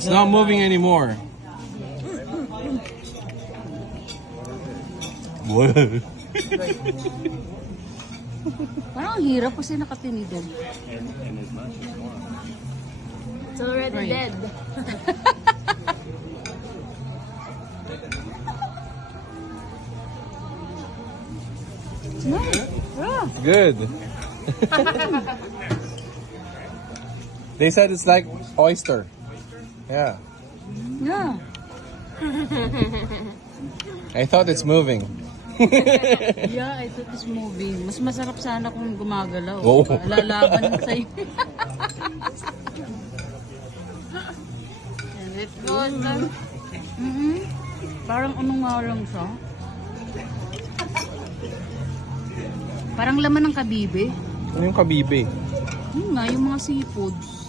It's not moving anymore. What? Parang ang hirap kasi nakatinidog. It's already Right. dead. It's nice. Yeah. Good. They said it's like oyster. Yeah. Yeah. I thought it's moving. Yeah, I thought it's moving. Mas masarap sana kung gumagalaw. Oo. Lalaban sa'yo. And it goes down. Parang ano nga lang siya. Parang laman ng kabibe. Ano yung kabibe? Yun nga, yung mga seafoods.